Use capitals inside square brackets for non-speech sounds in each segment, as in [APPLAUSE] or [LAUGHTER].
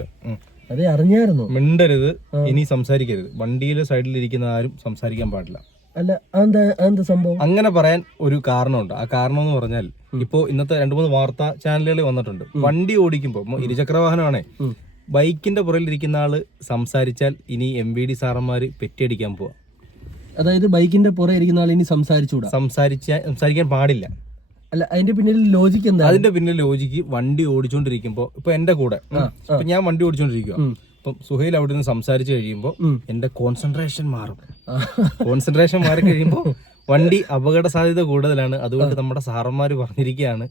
Just അതെ അറിഞ്ഞായിരുന്നു? മിണ്ടരുത്. ഇനി സംസാരിക്കരുത്. വണ്ടിയിലെ സൈഡിൽ ഇരിക്കുന്ന ആരും സംസാരിക്കാൻ പാടില്ല. അല്ല അതെന്താ അതെന്താ സംഭവം? അങ്ങനെ പറയാൻ ഒരു കാരണമുണ്ട്. ആ കാരണം എന്ന് പറഞ്ഞാൽ ഇപ്പോ ഇന്നത്തെ രണ്ടു മൂന്ന് വാർത്താ ചാനലുകളിൽ വന്നിട്ടുണ്ട്. വണ്ടി ഓടിക്കുമ്പോൾ ഇരുചക്ര വാഹനമാണേ ബൈക്കിന്റെ പുറയിൽ ഇരിക്കുന്ന ആൾ സംസാരിച്ചാൽ ഇനി എം വി ഡി സാറന്മാര് പെറ്റിയടിക്കാൻ പോവാ. അതായത് ബൈക്കിന്റെ പുറകെ ഇരിക്കുന്ന ആൾ ഇനി സംസാരിച്ചുകൂടാ? സംസാരിച്ച സംസാരിക്കാൻ പാടില്ല. അല്ല അതിന്റെ പിന്നിൽ ലോജിക്ക് എന്താ അതിന്റെ പിന്നിൽ ലോജിക്ക് വണ്ടി ഓടിച്ചോണ്ടിരിക്കുമ്പോ ഇപ്പൊ എന്റെ കൂടെ ഇപ്പൊ ഞാൻ വണ്ടി ഓടിച്ചോണ്ടിരിക്കുക ഇപ്പൊ സുഹൈൽ അവിടെ നിന്ന് സംസാരിച്ചു കഴിയുമ്പോൾ. എന്റെ കോൺസെൻട്രേഷൻ മാറും. കോൺസെൻട്രേഷൻ മാറി കഴിയുമ്പോൾ [LAUGHS] വണ്ടി അപകട സാധ്യത കൂടുതലാണ്. അതുകൊണ്ട് നമ്മുടെ സാറന്മാര് പറഞ്ഞിരിക്കുകയാണ്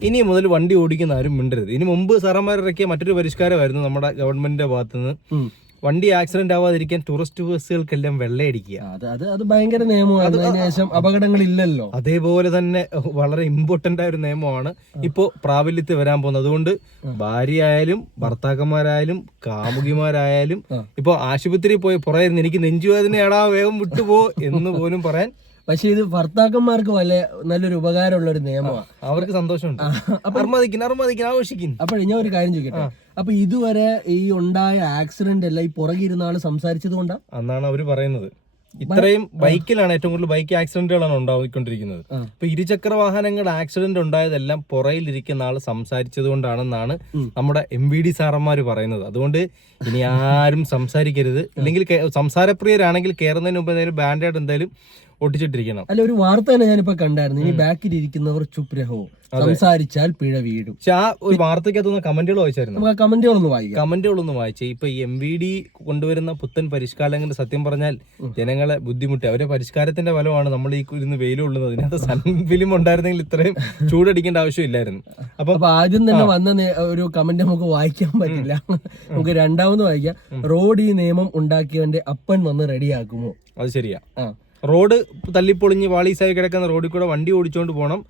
ഇനി മുതൽ വണ്ടി ഓടിക്കുന്ന ആരും മിണ്ടരുത്. ഇനി മുമ്പ് സാറന്മാരിറക്കിയ മറ്റൊരു പരിഷ്കാരമായിരുന്നു നമ്മുടെ ഗവൺമെന്റിന്റെ ഭാഗത്ത് നിന്ന് ഉം. വണ്ടി ആക്സിഡന്റ് ആവാതിരിക്കാൻ ടൂറിസ്റ്റ് ബസ്സുകൾക്കെല്ലാം വെള്ളയടിക്കുക. അത് അത് അത് ഭയങ്കര നിയമമാണ്. അതിന് ശേഷം അപകടങ്ങളില്ലല്ലോ. അതേപോലെ തന്നെ വളരെ ഇമ്പോർട്ടന്റ് ആയ ഒരു നിയമമാണ് ഇപ്പോ പ്രാബല്യത്തിൽ വരാൻ പോകുന്നത്. അതുകൊണ്ട് ഭാര്യ ആയാലും ഭർത്താക്കന്മാരായാലും കാമുകിമാരായാലും ഇപ്പോ ആശുപത്രിയിൽ പോയി പുറയായിരുന്നു എനിക്ക് നെഞ്ചുവേദനയാടാ വേഗം വിട്ടുപോ എന്ന് പോലും പറയാൻ പക്ഷെ ഇത് ഭർത്താക്കന്മാർക്ക് വല്ല നല്ലൊരു ഉപകാരമുള്ള ഒരു നിയമമാണ് അവർക്ക് സന്തോഷമുണ്ട്. അർമ്മതിക്കുന്നു ആഘോഷിക്കുന്നു അപ്പോഴേ ഞാൻ ഒരു കാര്യം ചോദിക്കട്ടെ? അപ്പൊ ഇതുവരെ ഈ ഉണ്ടായ ആക്സിഡന്റ് അല്ല ഈ പുറകെ ഇരുന്ന ആൾ സംസാരിച്ചത് കൊണ്ടാ? എന്നാണ് അവർ പറയുന്നത്. ഇത്രയും ബൈക്കിലാണ് ഏറ്റവും കൂടുതൽ ബൈക്ക് ആക്സിഡന്റുകളാണ് ഉണ്ടായിക്കൊണ്ടിരിക്കുന്നത്. അപ്പൊ ഇപ്പൊ ഇരുചക്ര വാഹനങ്ങൾ ആക്സിഡന്റ് ഉണ്ടായതെല്ലാം പുറയിലിരിക്കുന്ന ആൾ സംസാരിച്ചത് കൊണ്ടാണെന്നാണ്. നമ്മുടെ എം വി ഡി സാറന്മാര് പറയുന്നത്. അതുകൊണ്ട് ഇനി ആരും സംസാരിക്കരുത്. അല്ലെങ്കിൽ സംസാരപ്രിയരാണെങ്കിൽ കയറുന്നതിന് മുമ്പ് എന്തായാലും ബാൻഡായിട്ട് എന്തായാലും ഒട്ടിച്ചിട്ടിരിക്കണം. അല്ല ഒരു വാർത്ത തന്നെ ഞാനിപ്പോ കണ്ടായിരുന്നു. ഇനി ബാക്കിൽ ഇരിക്കുന്നവർ ചുപ്രഹോ സംസാരിച്ചാൽ പിഴ വീഴും. പക്ഷെ ആ ഒരു വാർത്തയ്ക്കകത്തുനിന്ന് കമന്റുകൾ വായിച്ചായിരുന്നു? നമുക്ക് ആ കമന്റുകളൊന്ന് വായിക്കാം. കമന്റുകളൊന്നും വായിച്ചേ. ഇപ്പൊ എം വി ഡി കൊണ്ടുവരുന്ന പുത്തൻ പരിഷ്കാരങ്ങൾ സത്യം പറഞ്ഞാൽ ജനങ്ങളെ ബുദ്ധിമുട്ടി. അവരെ പരിഷ്കാരത്തിന്റെ ഫലമാണ് നമ്മൾ ഈ ഇരുന്ന് വെയിലുള്ളത് അതിനകത്ത് സൺ ഫിലിം ഉണ്ടായിരുന്നെങ്കിൽ ഇത്രയും ചൂടടിക്കേണ്ട ആവശ്യമില്ലായിരുന്നു. അപ്പൊ അപ്പൊ ആദ്യം തന്നെ വന്ന ഒരു കമന്റ് നമുക്ക് വായിക്കാൻ പറ്റില്ല. നമുക്ക് രണ്ടാമത് വായിക്കാം. റോഡ് ഈ നിയമം ഉണ്ടാക്കിയവന്റെ അപ്പൻ വന്ന് റെഡിയാക്കുമോ അത് ശരിയാ. ആ. റോഡ് തല്ലിപ്പൊളിഞ്ഞ് വാളീസായി കിടക്കുന്ന റോഡിൽ കൂടെ വണ്ടി ഓടിച്ചോണ്ട് പോകണം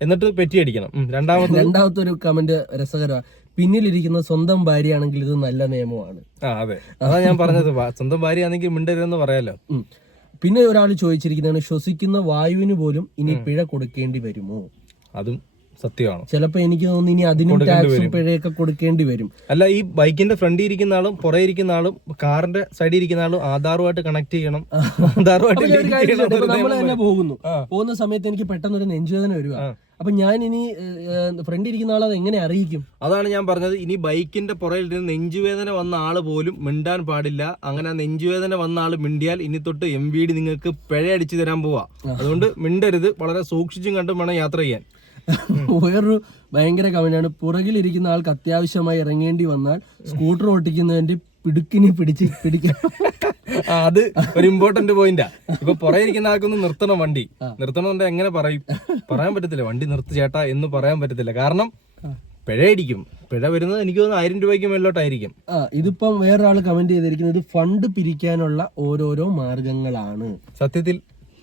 എന്നിട്ട് പെറ്റി അടിക്കണം രണ്ടാമത്തെ രണ്ടാമത്തെ ഒരു കമന്റ് രസകരമാണ് പിന്നിലിരിക്കുന്ന സ്വന്തം ഭാര്യയാണെങ്കിൽ ഇത് നല്ല നിയമമാണ്. ആ അതെ. അതാ ഞാൻ പറഞ്ഞത്. സ്വന്തം ഭാര്യ ആണെങ്കിൽ മിണ്ടരുതെന്ന് പറയാലോ. പിന്നെ ഒരാൾ ചോദിച്ചിരിക്കുന്നതാണ് ശ്വസിക്കുന്ന വായുവിന് പോലും ഇനി പിഴ കൊടുക്കേണ്ടി വരുമോ? അതും സത്യമാണ്? ചിലപ്പോ എനിക്ക് തോന്നുന്നു ഇനി അതിനും ടാക്സും പിഴയൊക്കെ കൊടുക്കേണ്ടി വരും. അല്ല ഈ ബൈക്കിന്റെ ഫ്രണ്ടിൽ ഇരിക്കുന്ന ആളും പുറകെ ഇരിക്കുന്ന ആളും കാറിന്റെ സൈഡിൽ ഇരിക്കുന്ന ആളും ആധാറുമായിട്ട് കണക്ട് ചെയ്യണം. ആധാറുമായിട്ട് നമ്മൾ തന്നെ. പോകുന്നു. പോകുന്ന സമയത്ത് എനിക്ക് പെട്ടെന്ന് ഒരു നെഞ്ചുവേദന വരിക. അപ്പൊ ഞാൻ ഇനി ഫ്രണ്ട് ഇരിക്കുന്ന ആളെ അത് എങ്ങനെ അറിയിക്കും? അതാണ് ഞാൻ പറഞ്ഞത്. ഇനി ബൈക്കിന്റെ പുറകിൽ നിന്ന് നെഞ്ചുവേദന വന്ന ആൾ പോലും മിണ്ടാൻ പാടില്ല. അങ്ങനെ ആ നെഞ്ചുവേദന വന്ന ആൾ മിണ്ടിയാൽ ഇനി തൊട്ട് എം വി ഡി നിങ്ങൾക്ക് പിഴ അടിച്ചു തരാൻ പോവാ. അതുകൊണ്ട് മിണ്ടരുത്. വളരെ സൂക്ഷിച്ചും കണ്ടും വേണം യാത്ര ചെയ്യാൻ. [LAUGHS] വേറൊരു ഭയങ്കര കമന്റാണ്. പുറകിലിരിക്കുന്ന ആൾക്ക് അത്യാവശ്യമായി ഇറങ്ങേണ്ടി വന്നാൽ സ്കൂട്ടർ ഓട്ടിക്കുന്നതിന്റെ പിടുക്കിനെ പിടിച്ച് പിടിക്കാൻ. ആ, അത് ഒരു ഇമ്പോർട്ടന്റ് പോയിന്റാ ഇപ്പൊ പുറകെ ഇരിക്കുന്ന ആൾക്കൊന്ന് നിർത്തണം വണ്ടി. നിർത്തണം എങ്ങനെ പറയും? പറയാൻ പറ്റത്തില്ല. വണ്ടി നിർത്തി ചേട്ടാ എന്ന് പറയാൻ പറ്റത്തില്ല. കാരണം പിഴയടിക്കും. പിഴ വരുന്നത് എനിക്ക് തോന്നുന്നു ആയിരം രൂപയ്ക്ക് മേലോട്ടായിരിക്കും. ആ ഇതിപ്പം വേറൊരാൾ കമന്റ് ചെയ്തിരിക്കുന്നത് ഫണ്ട് പിരിക്കാനുള്ള ഓരോരോ മാർഗങ്ങളാണ്. സത്യത്തിൽ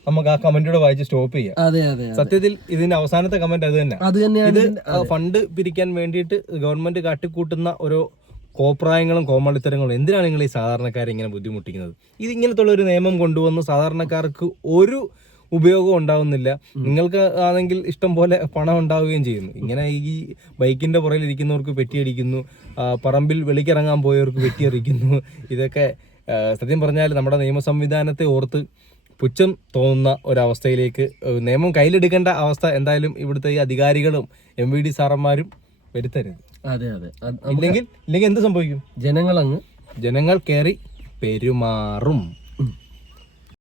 നമുക്ക് ആ കമന്റൂടെ വായിച്ച് സ്റ്റോപ്പ് ചെയ്യാം. അതെ അതെ. സത്യത്തിൽ ഇതിന്റെ അവസാനത്തെ കമന്റ് അത് തന്നെ അത് തന്നെയാണ് ഇത് ഫണ്ട് പിരിക്കാൻ വേണ്ടിയിട്ട് ഗവൺമെന്റ് കാട്ടിക്കൂട്ടുന്ന ഒരു കോപ്രായങ്ങളും കോമളിത്തരങ്ങളും എന്തിനാണ് നിങ്ങൾ ഈ സാധാരണക്കാരെ ഇങ്ങനെ ബുദ്ധിമുട്ടിക്കുന്നത്? ഇത് ഇങ്ങനത്തെ ഒരു നിയമം കൊണ്ടുവന്ന് സാധാരണക്കാർക്ക് ഒരു ഉപയോഗം ഉണ്ടാവുന്നില്ല. നിങ്ങൾക്ക് ആണെങ്കിൽ ഇഷ്ടം പോലെ പണം ഉണ്ടാവുകയും ചെയ്യുന്നു. ഇങ്ങനെ ഈ ബൈക്കിന്റെ പുറകിൽ ഇരിക്കുന്നവർക്ക് പെറ്റിയടിക്കുന്നു പറമ്പിൽ വെളിക്കിറങ്ങാൻ പോയവർക്ക് പെറ്റിയറിക്കുന്നു ഇതൊക്കെ സത്യം പറഞ്ഞാൽ നമ്മുടെ നിയമ സംവിധാനത്തെ ഓർത്ത് പുച്ഛം തോന്നുന്ന ഒരവസ്ഥയിലേക്ക് നിയമം കയ്യിലെടുക്കേണ്ട അവസ്ഥ എന്തായാലും ഇവിടുത്തെ ഈ അധികാരികളും എം വി ഡി സാറന്മാരും വരുത്തരുത്. അതെ അതെ. അല്ലെങ്കിൽ ഇല്ലെങ്കിൽ ഇല്ലെങ്കിൽ എന്ത് സംഭവിക്കും? ജനങ്ങളങ്ങ് ജനങ്ങൾ കയറി പെരുമാറും.